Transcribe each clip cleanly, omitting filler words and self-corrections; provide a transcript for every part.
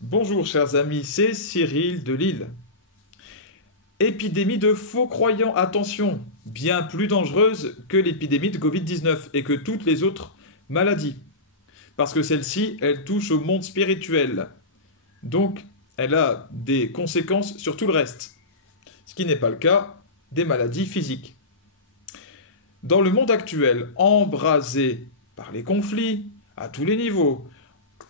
Bonjour chers amis, c'est Cyril de Lille. Épidémie de faux croyants, attention, bien plus dangereuse que l'épidémie de Covid-19 et que toutes les autres maladies. Parce que celle-ci, elle touche au monde spirituel. Donc, elle a des conséquences sur tout le reste. Ce qui n'est pas le cas des maladies physiques. Dans le monde actuel, embrasé par les conflits à tous les niveaux,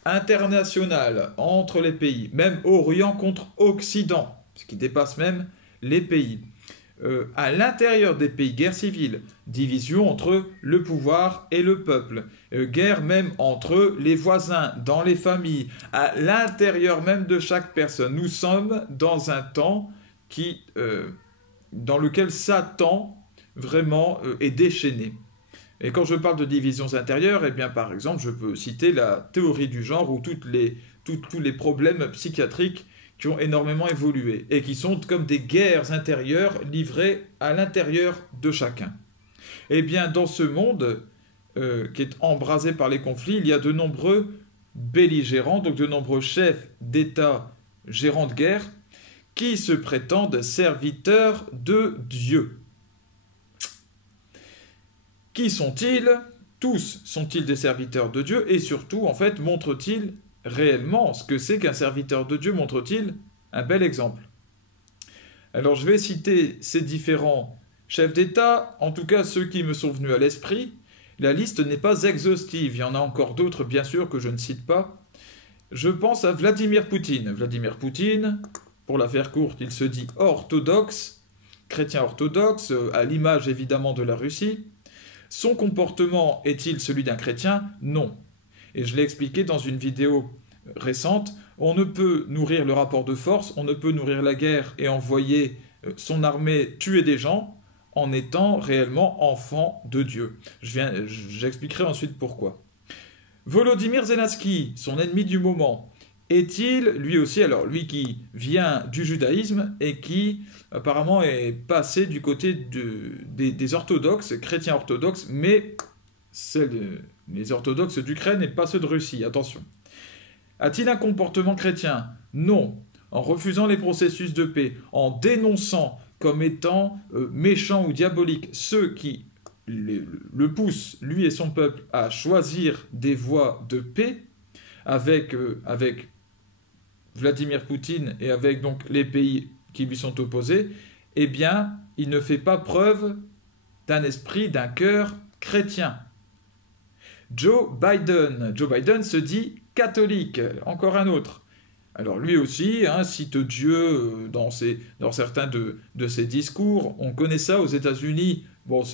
international entre les pays, même Orient contre Occident, ce qui dépasse même les pays. À l'intérieur des pays, guerre civile, division entre le pouvoir et le peuple, guerre même entre les voisins, dans les familles, à l'intérieur même de chaque personne. Nous sommes dans un temps dans lequel Satan vraiment est déchaîné. Et quand je parle de divisions intérieures, eh bien, par exemple, je peux citer la théorie du genre ou tous les problèmes psychiatriques qui ont énormément évolué et qui sont comme des guerres intérieures livrées à l'intérieur de chacun. Eh bien, dans ce monde qui est embrasé par les conflits, il y a de nombreux belligérants, donc de nombreux chefs d'État gérants de guerre, qui se prétendent serviteurs de Dieu. Qui sont-ils? Tous sont-ils des serviteurs de Dieu? Et surtout, en fait, montrent-ils réellement ce que c'est qu'un serviteur de Dieu? Montrent-ils un bel exemple? Alors, je vais citer ces différents chefs d'État, en tout cas ceux qui me sont venus à l'esprit. La liste n'est pas exhaustive, il y en a encore d'autres, bien sûr, que je ne cite pas. Je pense à Vladimir Poutine. Vladimir Poutine, pour la faire courte, il se dit orthodoxe, chrétien orthodoxe, à l'image évidemment de la Russie. Son comportement est-il celui d'un chrétien? Non. Et je l'ai expliqué dans une vidéo récente, on ne peut nourrir le rapport de force, on ne peut nourrir la guerre et envoyer son armée tuer des gens en étant réellement enfant de Dieu. J'expliquerai ensuite pourquoi. Volodymyr Zelensky, son ennemi du moment, est-il lui aussi, alors lui qui vient du judaïsme et qui apparemment est passé du côté des orthodoxes, chrétiens orthodoxes, mais les orthodoxes d'Ukraine et pas ceux de Russie, attention. A-t-il un comportement chrétien? Non. En refusant les processus de paix, en dénonçant comme étant méchants ou diaboliques ceux qui le poussent, lui et son peuple, à choisir des voies de paix avec Vladimir Poutine et avec donc les pays qui lui sont opposés, eh bien, il ne fait pas preuve d'un esprit, d'un cœur chrétien. Joe Biden se dit catholique, encore un autre. Alors lui aussi cite Dieu dans certains de ses discours. On connaît ça aux États-Unis. Bon,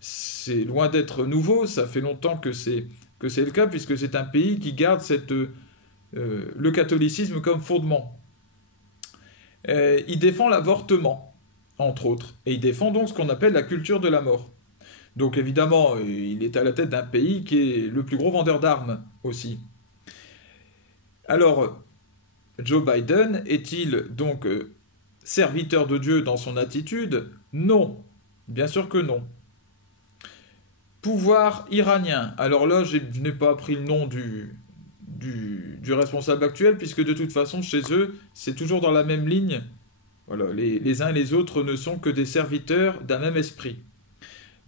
c'est loin d'être nouveau, ça fait longtemps que c'est le cas, puisque c'est un pays qui garde le catholicisme comme fondement. Il défend l'avortement, entre autres, et il défend donc ce qu'on appelle la culture de la mort. Donc évidemment, il est à la tête d'un pays qui est le plus gros vendeur d'armes aussi. Alors, Joe Biden est-il donc serviteur de Dieu dans son attitude? Non, bien sûr que non. Pouvoir iranien. Alors là, je n'ai pas pris le nom du responsable actuel, puisque de toute façon, chez eux, c'est toujours dans la même ligne. Voilà, les uns et les autres ne sont que des serviteurs d'un même esprit.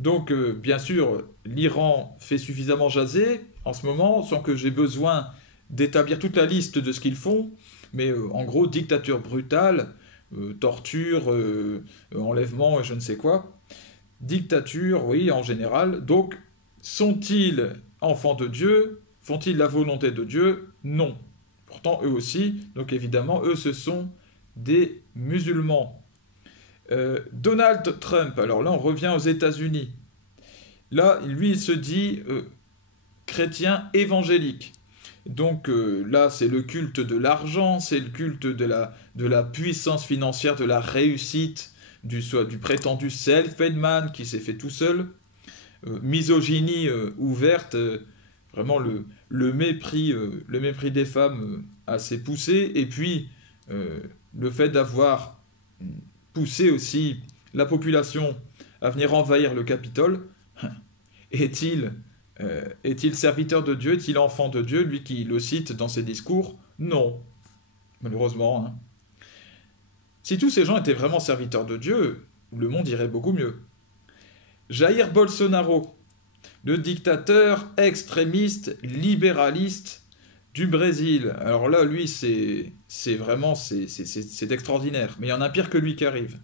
Donc, bien sûr, l'Iran fait suffisamment jaser en ce moment, sans que j'ai besoin d'établir toute la liste de ce qu'ils font, mais en gros, dictature brutale, torture, enlèvement et je ne sais quoi. Dictature, oui, en général. Donc, sont-ils enfants de Dieu? Font-ils la volonté de Dieu? Non. Pourtant, eux aussi, donc évidemment, eux, ce sont des musulmans. Donald Trump, alors là, on revient aux États-Unis. Là, lui, il se dit chrétien évangélique. Donc là, c'est le culte de l'argent, c'est le culte de la puissance financière, de la réussite, du prétendu self-made man qui s'est fait tout seul. Misogynie ouverte, vraiment le mépris des femmes assez poussé, et puis le fait d'avoir poussé aussi la population à venir envahir le Capitole. Est-il serviteur de Dieu? Est-il enfant de Dieu, lui qui le cite dans ses discours? Non. malheureusement, hein. Si tous ces gens étaient vraiment serviteurs de Dieu, le monde irait beaucoup mieux. Jair Bolsonaro, le dictateur extrémiste, libéraliste du Brésil. Alors là, lui, c'est vraiment, c'est extraordinaire. Mais il y en a un pire que lui qui arrive.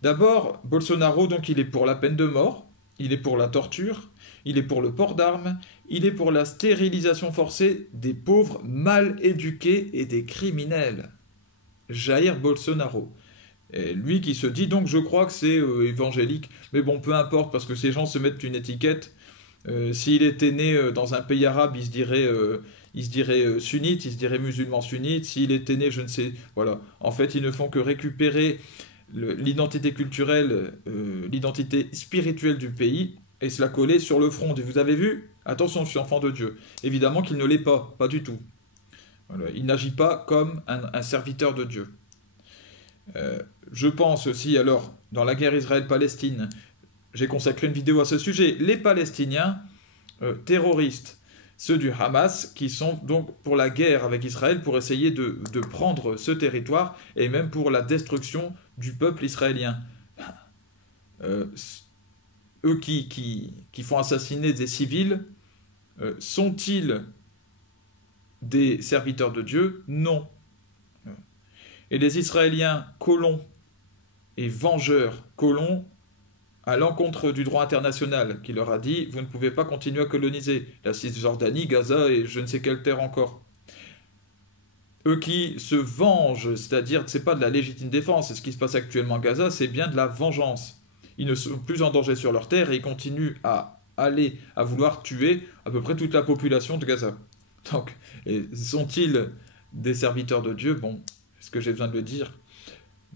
D'abord, Bolsonaro, donc il est pour la peine de mort, il est pour la torture, il est pour le port d'armes, il est pour la stérilisation forcée des pauvres mal éduqués et des criminels. Jair Bolsonaro. Et lui qui se dit donc je crois que c'est évangélique, mais bon peu importe parce que ces gens se mettent une étiquette. S'il était né dans un pays arabe, il se dirait sunnite, il se dirait musulman sunnite. S'il était né, je ne sais, voilà. En fait, ils ne font que récupérer l'identité culturelle, l'identité spirituelle du pays et se la coller sur le front. Et vous avez vu? Attention, je suis enfant de Dieu. Évidemment qu'il ne l'est pas, pas du tout. Voilà, il n'agit pas comme un serviteur de Dieu. Je pense aussi, alors, dans la guerre Israël-Palestine, j'ai consacré une vidéo à ce sujet, les Palestiniens terroristes, ceux du Hamas, qui sont donc pour la guerre avec Israël, pour essayer de prendre ce territoire, et même pour la destruction du peuple israélien. Eux qui font assassiner des civils, sont-ils des serviteurs de Dieu? Non. Et les Israéliens colons et vengeurs colons à l'encontre du droit international qui leur a dit vous ne pouvez pas continuer à coloniser la Cisjordanie, Gaza et je ne sais quelle terre encore. Eux qui se vengent, c'est-à-dire que ce n'est pas de la légitime défense, et ce qui se passe actuellement à Gaza, c'est bien de la vengeance. Ils ne sont plus en danger sur leur terre et ils continuent à vouloir tuer à peu près toute la population de Gaza. Donc, sont-ils des serviteurs de Dieu? Bon, est-ce que j'ai besoin de le dire?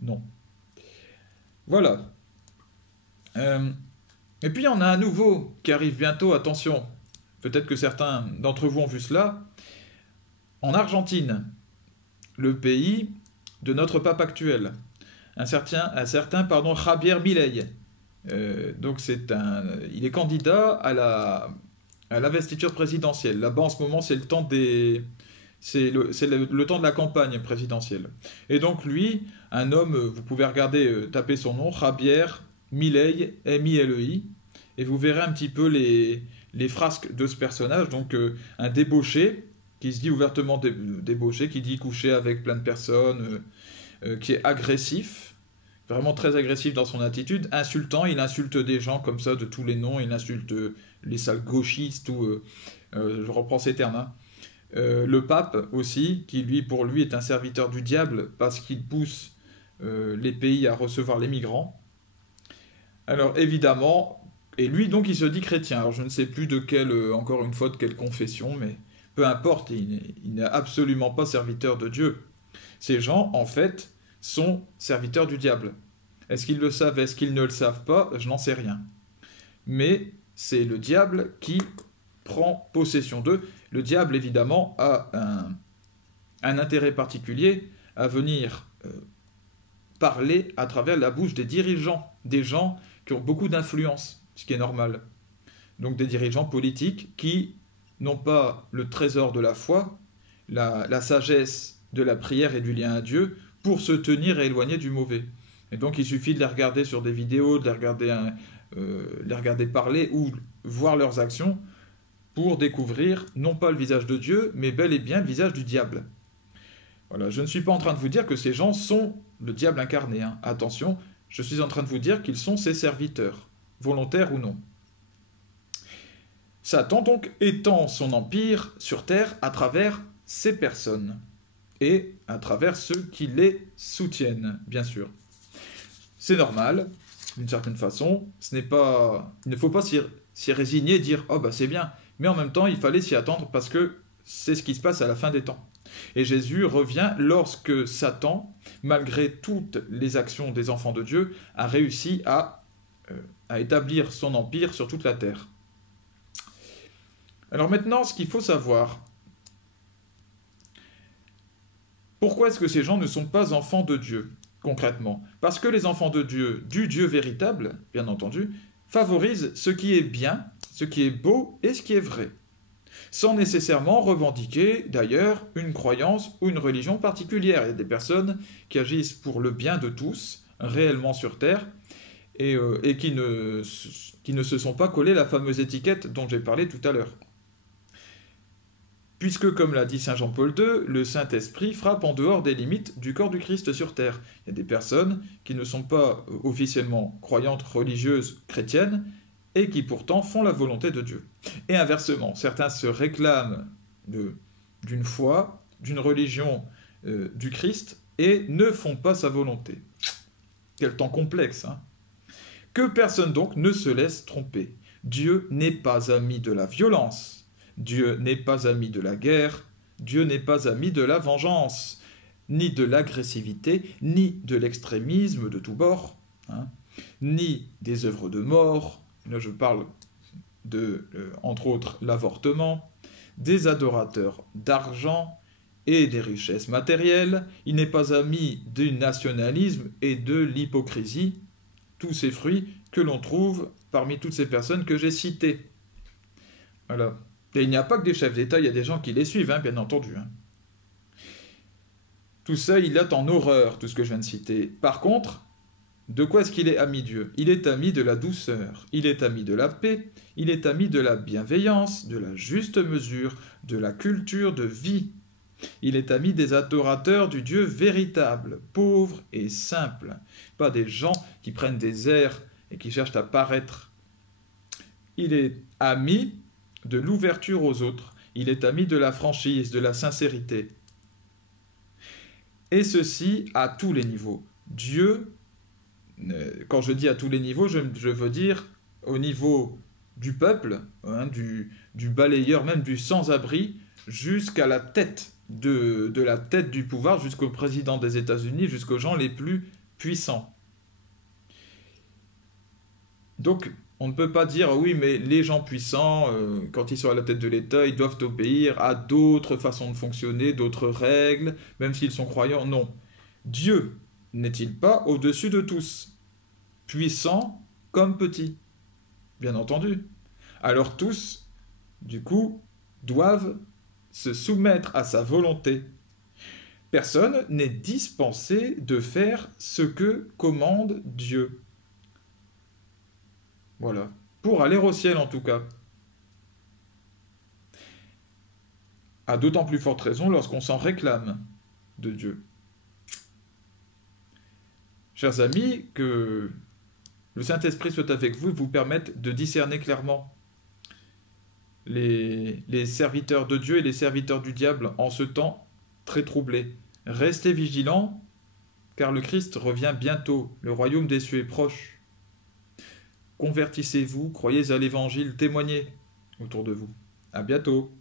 Non. Voilà. Et puis il y en a un nouveau qui arrive bientôt, attention. Peut-être que certains d'entre vous ont vu cela. En Argentine, le pays de notre pape actuel, un certain Javier Milei. Donc il est candidat à l'investiture présidentielle. Là-bas en ce moment c'est le temps le temps de la campagne présidentielle. Et donc lui, un homme, vous pouvez regarder, taper son nom, Javier Milei, M-I-L-E-I, et vous verrez un petit peu les frasques de ce personnage. Donc un débauché, qui se dit ouvertement débauché, qui dit coucher avec plein de personnes, qui est agressif, vraiment très agressif dans son attitude, insultant, il insulte des gens comme ça de tous les noms, il insulte les sales gauchistes, je reprends ces termes, hein. Le pape aussi, qui pour lui est un serviteur du diable parce qu'il pousse les pays à recevoir les migrants. Alors évidemment, et lui donc il se dit chrétien, alors je ne sais plus encore une fois de quelle confession, mais peu importe, il n'est absolument pas serviteur de Dieu. Ces gens en fait sont serviteurs du diable. Est-ce qu'ils le savent, est-ce qu'ils ne le savent pas? Je n'en sais rien. Mais c'est le diable qui prend possession d'eux. Le diable, évidemment, a un intérêt particulier à venir parler à travers la bouche des dirigeants, des gens qui ont beaucoup d'influence, ce qui est normal. Donc des dirigeants politiques qui n'ont pas le trésor de la foi, la sagesse de la prière et du lien à Dieu, pour se tenir et éloigner du mauvais. Et donc il suffit de les regarder sur des vidéos, de les regarder parler ou voir leurs actions pour découvrir non pas le visage de Dieu, mais bel et bien le visage du diable. Voilà, je ne suis pas en train de vous dire que ces gens sont le diable incarné, hein. Attention, je suis en train de vous dire qu'ils sont ses serviteurs, volontaires ou non. Satan donc étend son empire sur terre à travers ces personnes et à travers ceux qui les soutiennent, bien sûr. C'est normal, d'une certaine façon, il ne faut pas s'y résigner et dire « Oh bah c'est bien », mais en même temps il fallait s'y attendre parce que c'est ce qui se passe à la fin des temps. Et Jésus revient lorsque Satan, malgré toutes les actions des enfants de Dieu, a réussi à établir son empire sur toute la terre. Alors maintenant, ce qu'il faut savoir, pourquoi est-ce que ces gens ne sont pas enfants de Dieu, concrètement? Parce que les enfants de Dieu, du Dieu véritable, bien entendu, favorisent ce qui est bien, ce qui est beau et ce qui est vrai. sans nécessairement revendiquer d'ailleurs une croyance ou une religion particulière. Il y a des personnes qui agissent pour le bien de tous, réellement sur Terre, et qui ne se sont pas collés la fameuse étiquette dont j'ai parlé tout à l'heure. Puisque, comme l'a dit Saint Jean-Paul II, le Saint-Esprit frappe en dehors des limites du corps du Christ sur terre. Il y a des personnes qui ne sont pas officiellement croyantes, religieuses, chrétiennes, et qui pourtant font la volonté de Dieu. Et inversement, certains se réclament d'une foi, d'une religion du Christ, et ne font pas sa volonté. Quel temps complexe, hein? Que personne donc ne se laisse tromper. Dieu n'est pas ami de la violence. Dieu n'est pas ami de la guerre, Dieu n'est pas ami de la vengeance, ni de l'agressivité, ni de l'extrémisme de tous bords, hein, ni des œuvres de mort, là je parle de, entre autres, l'avortement, des adorateurs d'argent et des richesses matérielles, il n'est pas ami du nationalisme et de l'hypocrisie, tous ces fruits que l'on trouve parmi toutes ces personnes que j'ai citées. Voilà. Et il n'y a pas que des chefs d'État, il y a des gens qui les suivent, hein, bien entendu. Hein. Tout ça, il est en horreur, tout ce que je viens de citer. Par contre, de quoi est-ce qu'il est ami Dieu? Il est ami de la douceur, il est ami de la paix, il est ami de la bienveillance, de la juste mesure, de la culture de vie. Il est ami des adorateurs du Dieu véritable, pauvre et simple. Pas des gens qui prennent des airs et qui cherchent à paraître. Il est ami de l'ouverture aux autres. Il est ami de la franchise, de la sincérité. Et ceci à tous les niveaux. Dieu, quand je dis à tous les niveaux, je veux dire au niveau du peuple, hein, du balayeur, même du sans-abri, jusqu'à la tête de la tête du pouvoir, jusqu'au président des États-Unis, jusqu'aux gens les plus puissants. Donc, on ne peut pas dire, oui, mais les gens puissants, quand ils sont à la tête de l'État, ils doivent obéir à d'autres façons de fonctionner, d'autres règles, même s'ils sont croyants. Non. Dieu n'est-il pas au-dessus de tous, puissant comme petit? Bien entendu. Alors tous, du coup, doivent se soumettre à sa volonté. Personne n'est dispensé de faire ce que commande Dieu. Voilà. Pour aller au ciel, en tout cas. À d'autant plus forte raison lorsqu'on s'en réclame de Dieu. Chers amis, que le Saint-Esprit soit avec vous et vous permette de discerner clairement les serviteurs de Dieu et les serviteurs du diable en ce temps très troublé. Restez vigilants, car le Christ revient bientôt. Le royaume des cieux est proche. Convertissez-vous, croyez à l'évangile, témoignez autour de vous. À bientôt.